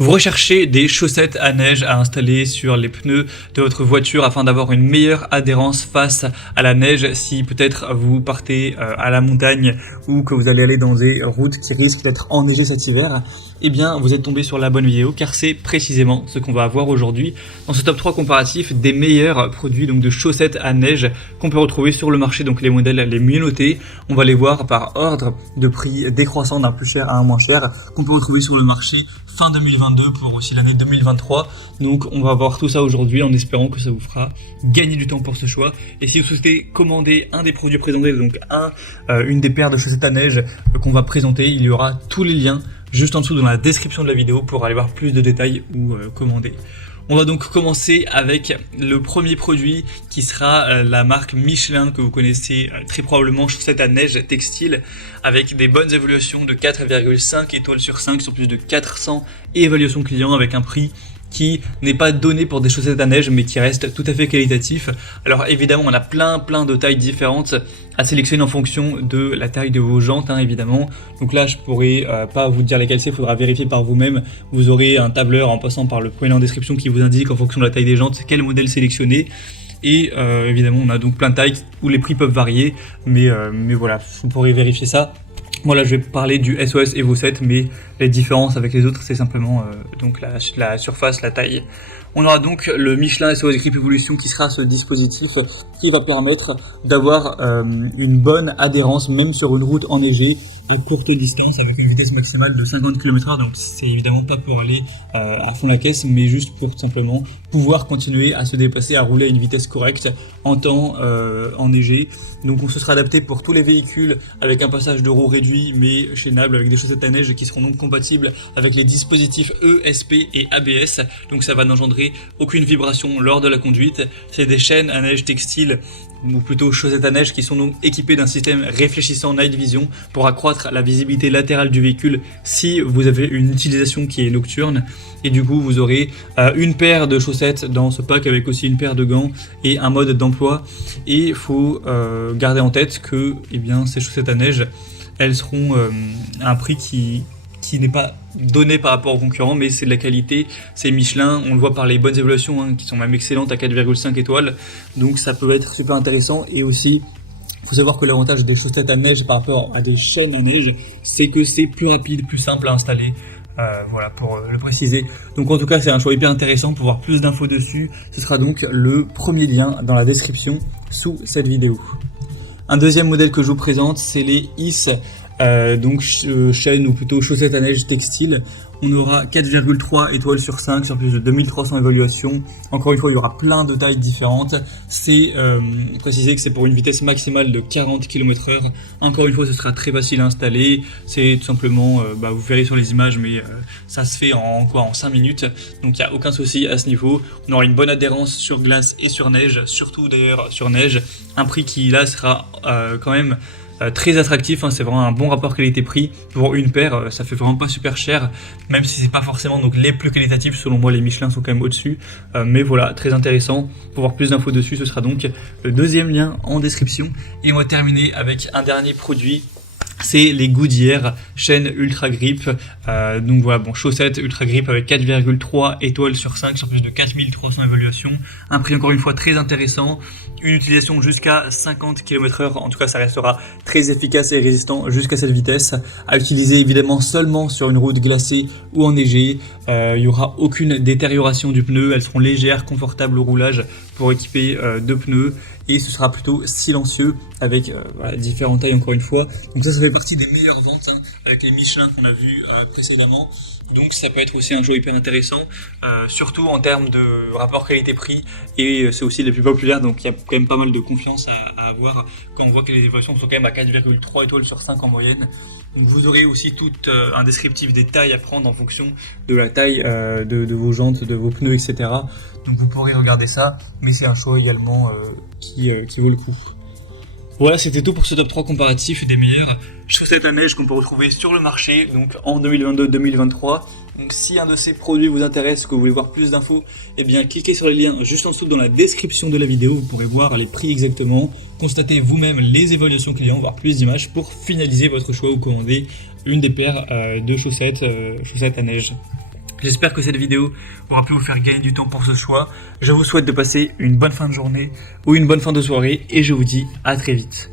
Vous recherchez des chaussettes à neige à installer sur les pneus de votre voiture afin d'avoir une meilleure adhérence face à la neige si peut-être vous partez à la montagne ou que vous allez aller dans des routes qui risquent d'être enneigées cet hiver. Eh bien, vous êtes tombé sur la bonne vidéo car c'est précisément ce qu'on va voir aujourd'hui dans ce top 3 comparatif des meilleurs produits donc de chaussettes à neige qu'on peut retrouver sur le marché, donc les modèles les mieux notés. On va les voir par ordre de prix décroissant d'un plus cher à un moins cher qu'on peut retrouver sur le marché fin 2022 pour aussi l'année 2023. Donc on va voir tout ça aujourd'hui en espérant que ça vous fera gagner du temps pour ce choix. Et si vous souhaitez commander un des produits présentés, donc une des paires de chaussettes à neige qu'on va présenter, il y aura tous les liens juste en dessous dans la description de la vidéo pour aller voir plus de détails ou commander. On va donc commencer avec le premier produit qui sera la marque Michelin que vous connaissez très probablement, chaussettes à neige textile avec des bonnes évaluations de 4,5 étoiles sur 5 sur plus de 400 évaluations clients avec un prix qui n'est pas donné pour des chaussettes à neige mais qui reste tout à fait qualitatif. Alors évidemment on a plein de tailles différentes à sélectionner en fonction de la taille de vos jantes évidemment. Donc là je pourrais pas vous dire lesquelles c'est, il faudra vérifier par vous-même. Vous aurez un tableur en passant par le point en description qui vous indique en fonction de la taille des jantes quel modèle sélectionner. Et évidemment on a donc plein de tailles où les prix peuvent varier mais voilà, vous pourrez vérifier ça. Moi là je vais parler du SOS Evo 7 mais les différences avec les autres c'est simplement donc la surface, la taille. On aura donc le Michelin SOS Grip Evolution qui sera ce dispositif qui va permettre d'avoir une bonne adhérence même sur une route enneigée à courte distance avec une vitesse maximale de 50 km/h. Donc c'est évidemment pas pour aller à fond la caisse mais juste pour tout simplement pouvoir continuer à se déplacer, à rouler à une vitesse correcte en temps enneigé. Donc on se sera adapté pour tous les véhicules avec un passage de roues réduit mais chaînable avec des chaussettes à neige qui seront donc compatibles avec les dispositifs ESP et ABS. Donc ça va n'engendrer aucune vibration lors de la conduite. C'est des chaînes à neige textiles ou plutôt chaussettes à neige qui sont donc équipées d'un système réfléchissant Night Vision pour accroître la visibilité latérale du véhicule si vous avez une utilisation qui est nocturne. Et du coup vous aurez une paire de chaussettes dans ce pack avec aussi une paire de gants et un mode d'emploi. Et il faut garder en tête que ces chaussettes à neige elles seront à un prix qui n'est pas donné par rapport aux concurrents, mais c'est de la qualité, c'est Michelin, on le voit par les bonnes évaluations qui sont même excellentes à 4,5 étoiles, donc ça peut être super intéressant. Et aussi, il faut savoir que l'avantage des chaussettes à neige par rapport à des chaînes à neige, c'est que c'est plus rapide, plus simple à installer. Voilà pour le préciser. Donc en tout cas c'est un choix hyper intéressant. Pour voir plus d'infos dessus, ce sera donc le premier lien dans la description sous cette vidéo. Un deuxième modèle que je vous présente, c'est les IS. Donc chaîne ou plutôt chaussettes à neige textile. On aura 4,3 étoiles sur 5 sur plus de 2300 évaluations. Encore une fois, il y aura plein de tailles différentes. C'est précisé que c'est pour une vitesse maximale de 40 km/h. Encore une fois, ce sera très facile à installer. C'est tout simplement, vous verrez sur les images, mais ça se fait en 5 minutes. Donc il n'y a aucun souci à ce niveau. On aura une bonne adhérence sur glace et sur neige, surtout d'ailleurs sur neige. Un prix qui là sera quand même très attractif, c'est vraiment un bon rapport qualité-prix pour une paire, ça fait vraiment pas super cher, même si c'est pas forcément donc les plus qualitatifs. Selon moi les Michelin sont quand même au-dessus, mais voilà, très intéressant. Pour voir plus d'infos dessus, ce sera donc le deuxième lien en description. Et on va terminer avec un dernier produit, c'est les Goodyear chaîne Ultra Grip. Donc voilà, chaussettes Ultra Grip avec 4,3 étoiles sur 5 sur plus de 4300 évaluations. Un prix encore une fois très intéressant. Une utilisation jusqu'à 50 km/h. En tout cas, ça restera très efficace et résistant jusqu'à cette vitesse. À utiliser évidemment seulement sur une route glacée ou enneigée. Il n'y aura aucune détérioration du pneu. Elles seront légères, confortables au roulage pour équiper de pneus. Et ce sera plutôt silencieux avec différentes tailles encore une fois. Donc ça fait partie des meilleures ventes avec les Michelin qu'on a vu précédemment. Donc ça peut être aussi un choix hyper intéressant, surtout en termes de rapport qualité-prix, et c'est aussi les plus populaires, donc il y a quand même pas mal de confiance à avoir quand on voit que les évaluations sont quand même à 4,3 étoiles sur 5 en moyenne. Donc vous aurez aussi tout un descriptif des tailles à prendre en fonction de la taille de vos jantes, de vos pneus, etc. Donc vous pourrez regarder ça, mais c'est un choix également qui vaut le coup. Voilà, c'était tout pour ce top 3 comparatif des meilleures chaussettes à neige qu'on peut retrouver sur le marché donc en 2022-2023. Donc si un de ces produits vous intéresse, que vous voulez voir plus d'infos, cliquez sur les liens juste en dessous dans la description de la vidéo. Vous pourrez voir les prix exactement, constater vous-même les évaluations clients, voir plus d'images pour finaliser votre choix ou commander une des paires de chaussettes à neige. J'espère que cette vidéo aura pu vous faire gagner du temps pour ce choix. Je vous souhaite de passer une bonne fin de journée ou une bonne fin de soirée et je vous dis à très vite.